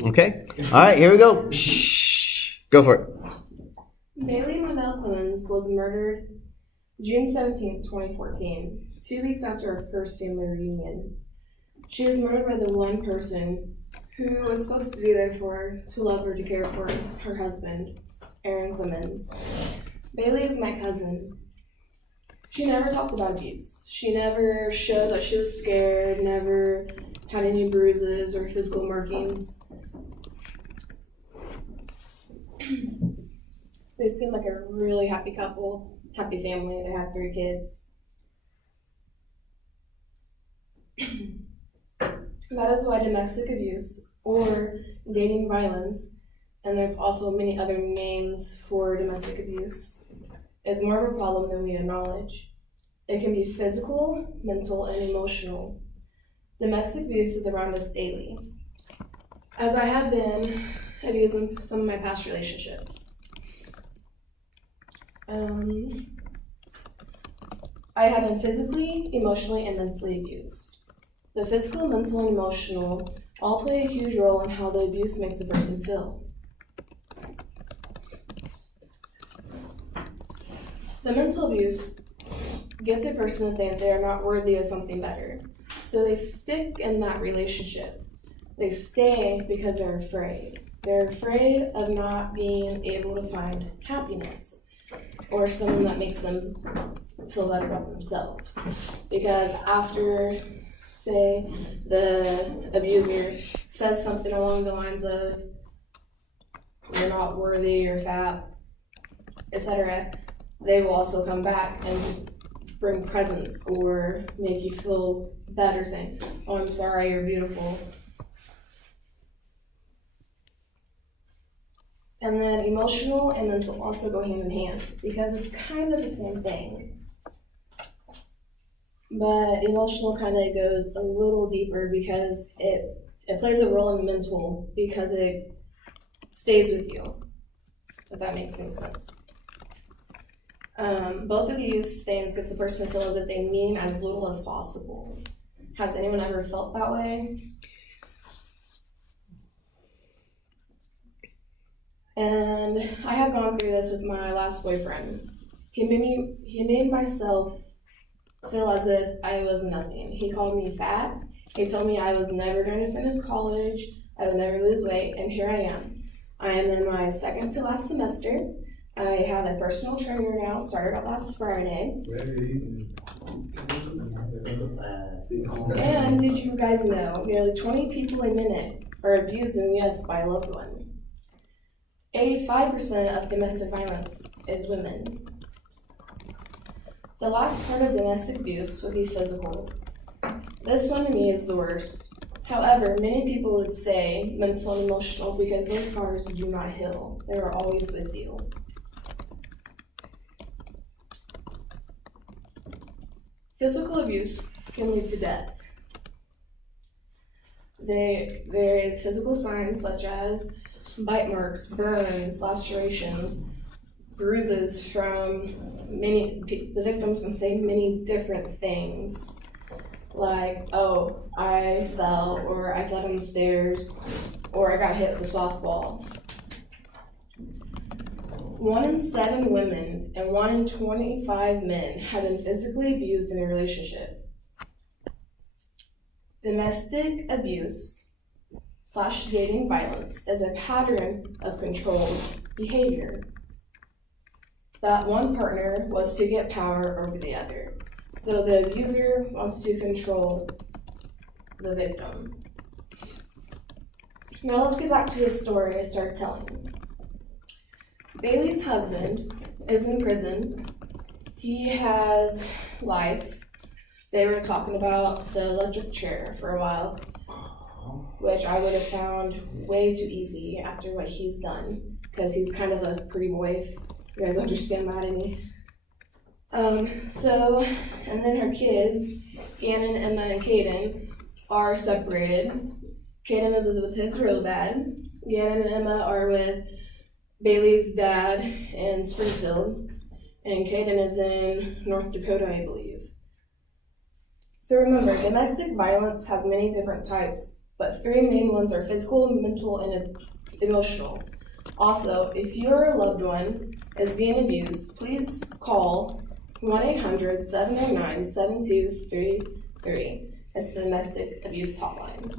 Okay. All right, here we go. Shh. Go for it. Bailey Mandel Clemens was murdered June 17th, 2014, 2 weeks after her first family reunion. She was murdered by the one person who was supposed to be there for her, to love her, to care for her husband, Aaron Clemens. Bailey is my cousin. She never talked about abuse. She never showed that she was scared, never had any bruises or physical markings. They seem like a really happy couple, happy family. They have 3 kids. That is why domestic abuse or dating violence, and there's also many other names for domestic abuse, is more of a problem than we acknowledge. It can be physical, mental, and emotional. Domestic abuse is around us daily, as I have been abused in some of my past relationships. I have been physically, emotionally, and mentally abused. The physical, mental, and emotional all play a huge role in how the abuse makes the person feel. The mental abuse gets a person to think they are not worthy of something better, so they stick in that relationship. They stay because they're afraid. They're afraid of not being able to find happiness or someone that makes them feel better about themselves. Because after, say, the abuser says something along the lines of, "You're not worthy, you're fat," etc., they will also come back and bring presents or make you feel better, saying, "Oh, I'm sorry, you're beautiful." And then emotional and mental also go hand in hand because it's kind of the same thing. But emotional kind of goes a little deeper because it plays a role in mental because it stays with you, if that makes any sense. Both of these things gets the person to feel as if they mean as little as possible. Has anyone ever felt that way? And I have gone through this with my last boyfriend. He made myself feel as if I was nothing. He called me fat. He told me I was never going to finish college. I would never lose weight, and here I am. I am in my second to last semester. I have a personal trainer now, started out last Friday. And did you guys know nearly 20 people a minute are abused in the U.S. by a loved one? 85% of domestic violence is women. The last part of domestic abuse would be physical. This one to me is the worst. However, many people would say mental and emotional because those scars do not heal. They are always with you. Physical abuse can lead to death. There is physical signs such as bite marks, burns, lacerations, bruises from the victims can say many different things, like, "Oh, I fell," or "I fell down the stairs," or "I got hit with a softball." 1 in 7 women and 1 in 25 men have been physically abused in a relationship. Domestic abuse / dating violence is a pattern of controlled behavior. That one partner was to get power over the other. So the abuser wants to control the victim. Now let's get back to the story I started telling. Bailey's husband is in prison. He has life. They were talking about the electric chair for a while, which I would have found way too easy after what he's done, because he's kind of a pretty boy, if you guys understand that, any. And then her kids, Gannon, Emma, and Caden, are separated. Caden is with his real dad. Gannon and Emma are with Bailey's dad in Springfield, and Caden is in North Dakota, I believe. So remember, domestic violence has many different types, but three main ones are physical, mental, and emotional. Also, if your loved one is being abused, please call 1-800-709-7233. It's the domestic abuse hotline.